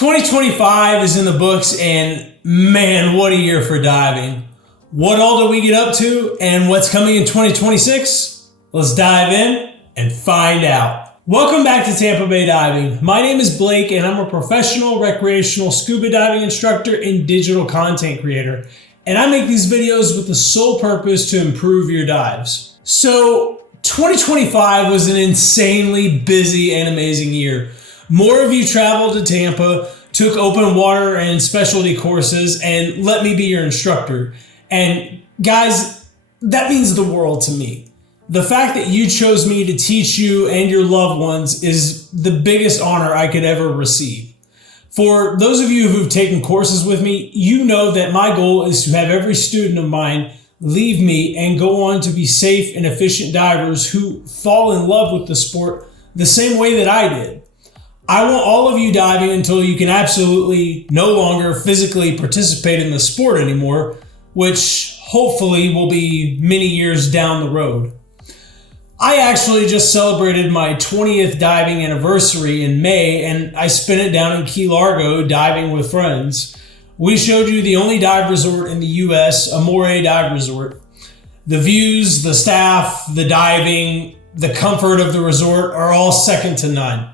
2025 is in the books, and man, what a year for diving. What all did we get up to, and what's coming in 2026? Let's dive in and find out. Welcome back to Tampa Bay Diving. My name is Blake, and I'm a professional recreational scuba diving instructor and digital content creator. And I make these videos with the sole purpose to improve your dives. So 2025 was an insanely busy and amazing year. More of you traveled to Tampa, took open water and specialty courses, and let me be your instructor. And guys, that means the world to me. The fact that you chose me to teach you and your loved ones is the biggest honor I could ever receive. For those of you who've taken courses with me, you know that my goal is to have every student of mine leave me and go on to be safe and efficient divers who fall in love with the sport the same way that I did. I want all of you diving until you can absolutely no longer physically participate in the sport anymore, which hopefully will be many years down the road. I actually just celebrated my 20th diving anniversary in May, and I spent it down in Key Largo diving with friends. We showed you the only dive resort in the US, a moray dive resort. The views, the staff, the diving, the comfort of the resort are all second to none.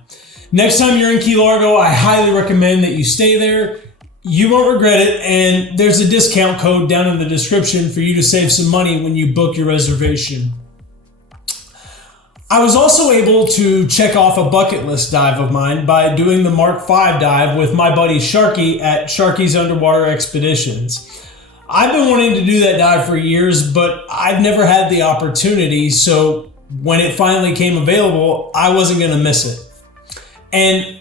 Next time you're in Key Largo, I highly recommend that you stay there. You won't regret it, and there's a discount code down in the description for you to save some money when you book your reservation. I was also able to check off a bucket list dive of mine by doing the Mark V dive with my buddy Sharky at Sharky's Underwater Expeditions. I've been wanting to do that dive for years, but I've never had the opportunity, so when it finally came available, I wasn't going to miss it. And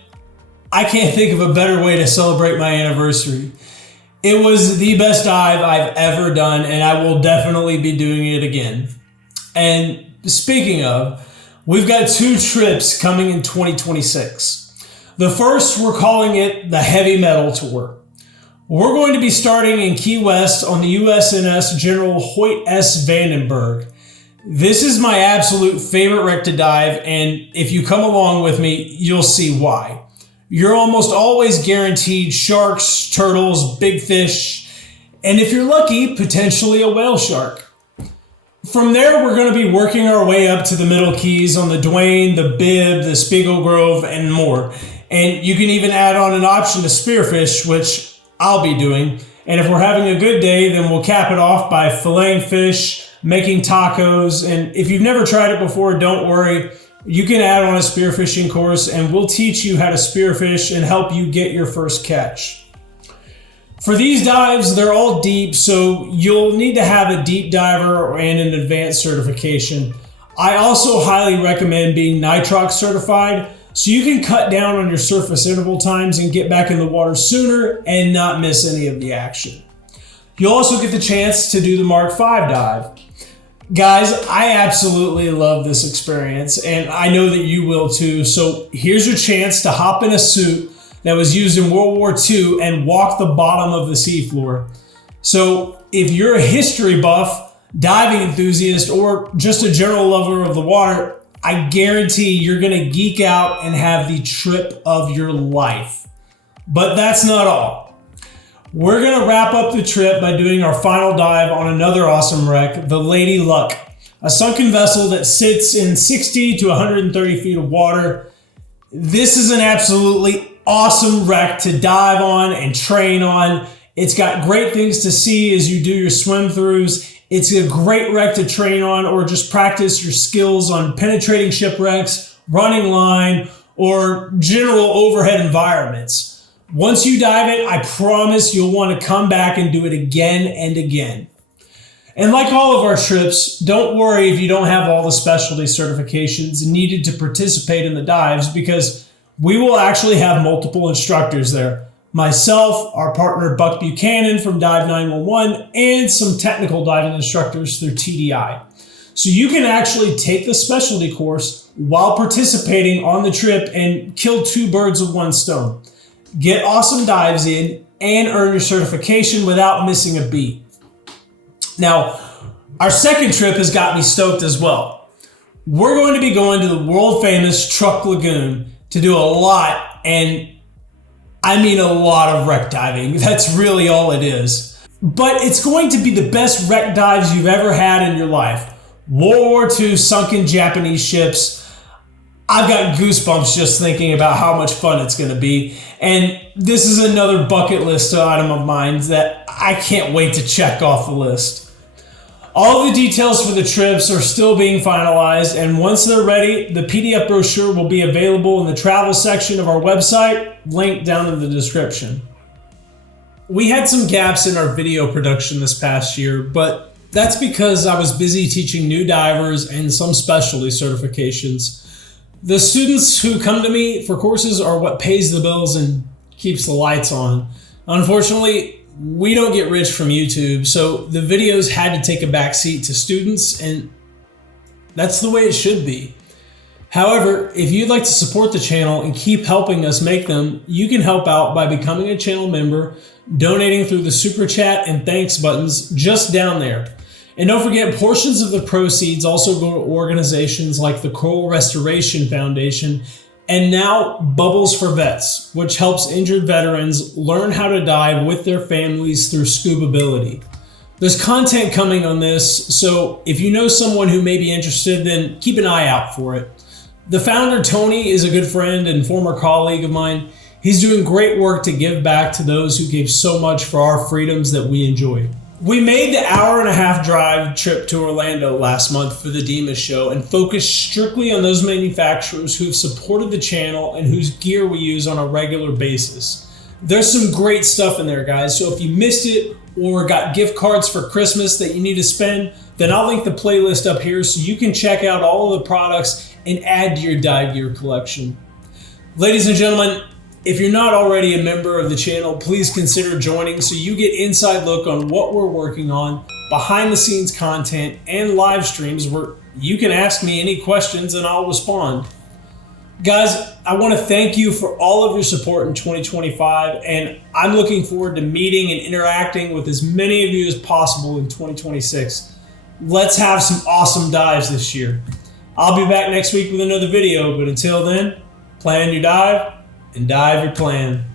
I can't think of a better way to celebrate my anniversary. It was the best dive I've ever done, and I will definitely be doing it again. And speaking of, we've got 2 trips coming in 2026. The first, we're calling it the Heavy Metal Tour. We're going to be starting in Key West on the USNS General Hoyt S. Vandenberg. This is my absolute favorite wreck to dive, and if you come along with me, you'll see why. You're almost always guaranteed sharks, turtles, big fish, and if you're lucky, potentially a whale shark. From there, we're going to be working our way up to the Middle Keys on the Duane, the Bibb, the Spiegel Grove, and more. And you can even add on an option to spearfish, which I'll be doing. And if we're having a good day, then we'll cap it off by filleting fish, making tacos. And if you've never tried it before, don't worry. You can add on a spearfishing course, and we'll teach you how to spearfish and help you get your first catch. For these dives, they're all deep, so you'll need to have a deep diver and an advanced certification. I also highly recommend being nitrox certified so you can cut down on your surface interval times and get back in the water sooner and not miss any of the action. You'll also get the chance to do the Mark V dive. Guys, I absolutely love this experience, and I know that you will too. So here's your chance to hop in a suit that was used in World War II and walk the bottom of the seafloor. So if you're a history buff, diving enthusiast, or just a general lover of the water, I guarantee you're gonna geek out and have the trip of your life. But that's not all. We're gonna wrap up the trip by doing our final dive on another awesome wreck, the Lady Luck, a sunken vessel that sits in 60 to 130 feet of water. This is an absolutely awesome wreck to dive on and train on. It's got great things to see as you do your swim throughs. It's a great wreck to train on or just practice your skills on penetrating shipwrecks, running line, or general overhead environments. Once you dive it, I promise you'll want to come back and do it again and again. And like all of our trips, don't worry if you don't have all the specialty certifications needed to participate in the dives, because we will actually have multiple instructors there. Myself, our partner Buck Buchanan from Dive 911, and some technical diving instructors through TDI. So you can actually take the specialty course while participating on the trip and kill 2 birds with 1 stone. Get awesome dives in and earn your certification without missing a beat. Now, our second trip has got me stoked as well. We're going to be going to the world famous Truck Lagoon to do a lot, and I mean a lot of wreck diving. That's really all it is. But it's going to be the best wreck dives you've ever had in your life. World War II sunken Japanese ships. I've got goosebumps just thinking about how much fun it's going to be. And this is another bucket list item of mine that I can't wait to check off the list. All of the details for the trips are still being finalized, and once they're ready, the PDF brochure will be available in the travel section of our website, linked down in the description. We had some gaps in our video production this past year, but that's because I was busy teaching new divers and some specialty certifications. The students who come to me for courses are what pays the bills and keeps the lights on. Unfortunately, we don't get rich from YouTube, so the videos had to take a back seat to students, and that's the way it should be. However, if you'd like to support the channel and keep helping us make them, you can help out by becoming a channel member, donating through the super chat and thanks buttons just down there. And don't forget, portions of the proceeds also go to organizations like the Coral Restoration Foundation and now Bubbles for Vets, which helps injured veterans learn how to dive with their families through Scubability. There's content coming on this, so if you know someone who may be interested, then keep an eye out for it. The founder, Tony, is a good friend and former colleague of mine. He's doing great work to give back to those who gave so much for our freedoms that we enjoy. We made the hour-and-a-half drive trip to Orlando last month for the Demas show and focused strictly on those manufacturers who've supported the channel and whose gear we use on a regular basis. There's some great stuff in there, guys, so if you missed it or got gift cards for Christmas that you need to spend, then I'll link the playlist up here so you can check out all of the products and add to your dive gear collection. Ladies and gentlemen, if you're not already a member of the channel, please consider joining so you get inside look on what we're working on, behind the scenes content, and live streams where you can ask me any questions and I'll respond. Guys, I want to thank you for all of your support in 2025, and I'm looking forward to meeting and interacting with as many of you as possible in 2026. Let's have some awesome dives this year. I'll be back next week with another video, but until then, plan your dive and dive your plan.